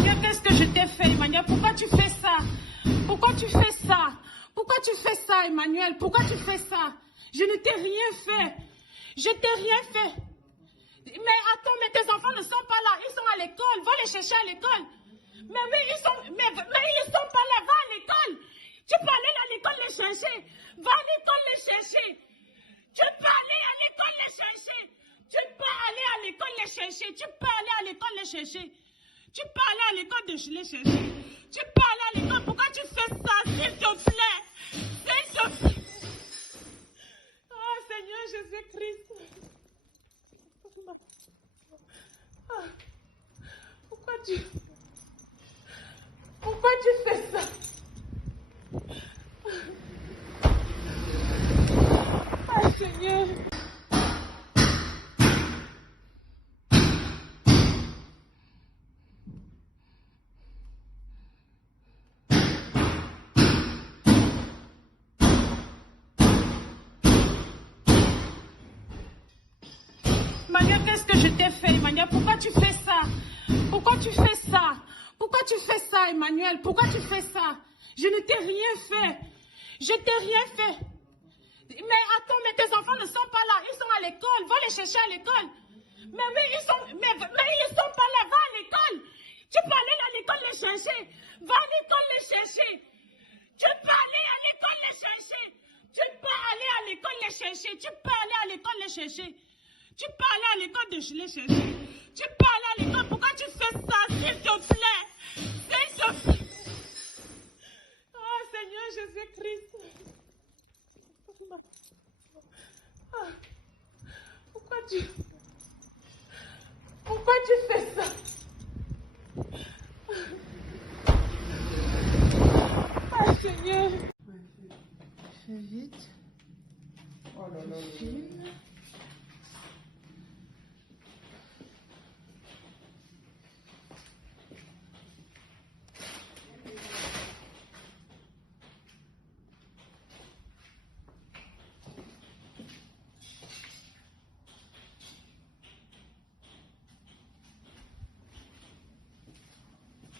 Emmanuel, qu'est-ce que je t'ai fait, Emmanuel? Pourquoi tu fais ça? Pourquoi tu fais ça? Pourquoi tu fais ça, Emmanuel? Pourquoi tu fais ça? Je ne t'ai rien fait. Je t'ai rien fait. Mais attends, mais tes enfants ne sont pas là. Ils sont à l'école. Va les chercher à l'école. Mais oui, ils sont pas là. Va à l'école. Tu peux aller à l'école les chercher. Va à l'école les chercher. Tu peux aller à l'école les chercher. Tu peux aller à l'école les chercher. Tu peux aller à l'école les chercher. Tu peux aller à l'école de les chercher. Tu peux aller à l'école. Pourquoi tu fais ça? S'il te plaît. S'il te plaît. Oh Seigneur Jésus-Christ. Ah. Pourquoi tu fais ça? Ah Seigneur. Emmanuel, qu'est-ce que je t'ai fait, Emmanuel? Pourquoi tu fais ça? Pourquoi tu fais ça? Pourquoi tu fais ça, Emmanuel? Pourquoi tu fais ça? Je ne t'ai rien fait. Je t'ai rien fait. Mais attends, mais tes enfants ne sont pas là. Ils sont à l'école. Va les chercher à l'école. Mais oui, ils sont pas là. Va à l'école. Tu peux aller à l'école les chercher. Va à l'école les chercher. Tu peux aller à l'école les chercher. Tu peux aller à l'école les chercher. Tu peux aller à l'école les chercher. Tu peux aller à l'école de les chercher. Tu peux aller à l'école. Pourquoi tu fais ça? S'il te plaît. S'il te plaît. Oh Seigneur Jésus-Christ. Ah. Pourquoi tu fais ça? Ah Seigneur. Fais vite. Oh là là. Filme.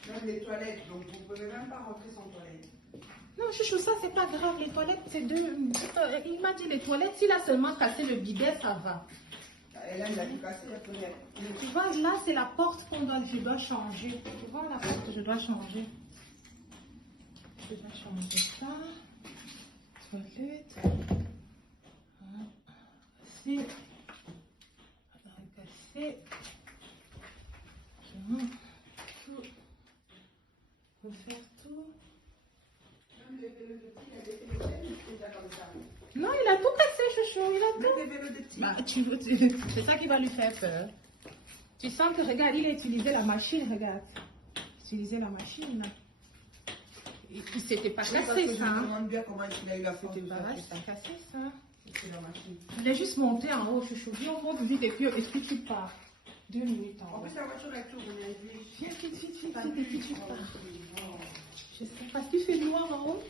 Même les toilettes, donc vous ne pouvez même pas rentrer sans toilette. Non, chouchou, ça c'est pas grave. Les toilettes, c'est deux. Il m'a dit les toilettes, s'il a seulement cassé le bidet, ça va. Elle a tout cassé, la première. Tu vois, là, c'est la porte je dois changer. Tu vois, la porte, je dois changer. Je dois changer ça. Toilette. Casser. Casser. Tout. Refaire tout. Non, il a tout cassé, chouchou. Il a tout. Bah, c'est ça qui va lui faire peur. Tu sens que, regarde, il a utilisé la machine, regarde. Utilisé la machine, là. Il s'était pas cassé, ça. Je me demande bien comment il a eu la faute. Il s'est cassé, ça. C'est la machine. Il est juste monté en haut, chouchou. Viens, on monte vite et puis tu pars. 2 minutes en haut. En plus, la voiture est tourne. Viens, vite, et puis tu pars. Je sais pas, tu fais noir en haut?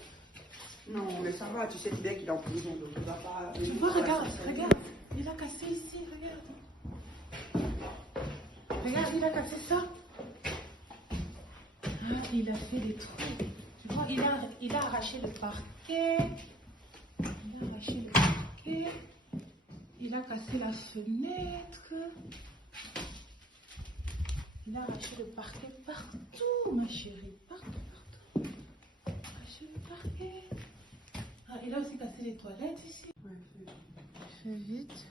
Non, mais ça va, tu sais bien qu'il est en prison, donc il va pas... Tu vois, regarde, il a cassé ici, regarde. Regarde, il a cassé ça. Ah, il a fait des trous. Tu vois, il a arraché le parquet. Il a cassé la fenêtre. Il a arraché le parquet partout, ma chérie. Partout. Arraché le parquet. Ah, il a aussi cassé les toilettes ici. Ouais, Fais vite.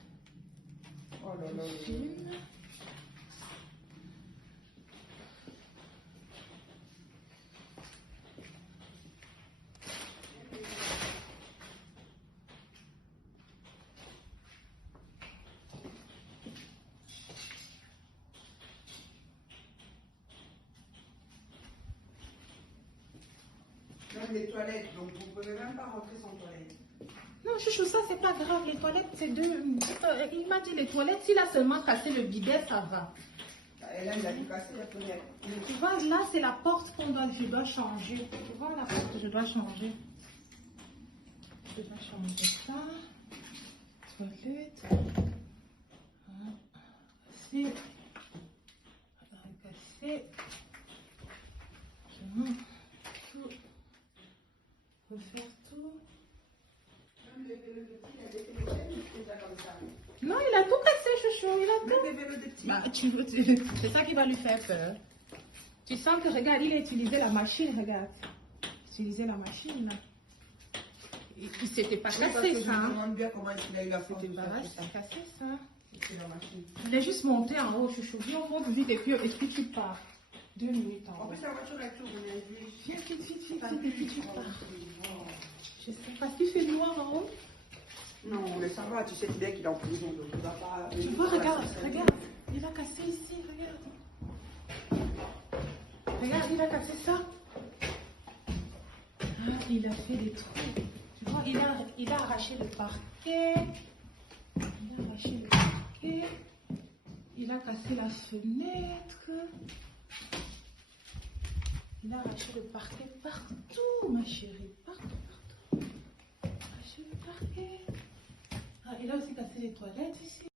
oh là là. Filme. Même les toilettes, donc vous ne pouvez même pas rentrer sans toilette. Non, chouchou, ça c'est pas grave. Les toilettes, c'est deux. Il m'a dit les toilettes, s'il a seulement cassé le bidet, ça va. Elle a tout cassé, la première. Tu vois, là, c'est la porte je dois changer. Tu vois, la porte, je dois changer. Je dois changer ça. Toilette. Casser. Casser. là. C'est ça qui va lui faire peur. Tu sens que, regarde, il a utilisé la machine, regarde. Utilisé la machine, là. Il s'était pas cassé, ça. Je me demande bien comment est-ce qu'il a eu la force de faire ça. Cassé, ça. C'est la machine. Il est juste monté en haut, chouchou. Viens, on monte vite et puis tu pars. 2 minutes en En haut. plus, la voiture est tournée. Viens, vite, tu pars. Je sais, parce qu'il fait noir en haut. Non, mais ça va, tu sais bien qu'il est en prison, donc il va pas... Tu vois, regarde. Il a cassé ici, regarde. Regarde, il a cassé ça. Ah, il a fait des trous. Tu vois, il a arraché le parquet. Il a cassé la fenêtre. Il a arraché le parquet partout, ma chérie. Partout. Arraché le parquet. Ah, il a aussi cassé les toilettes ici.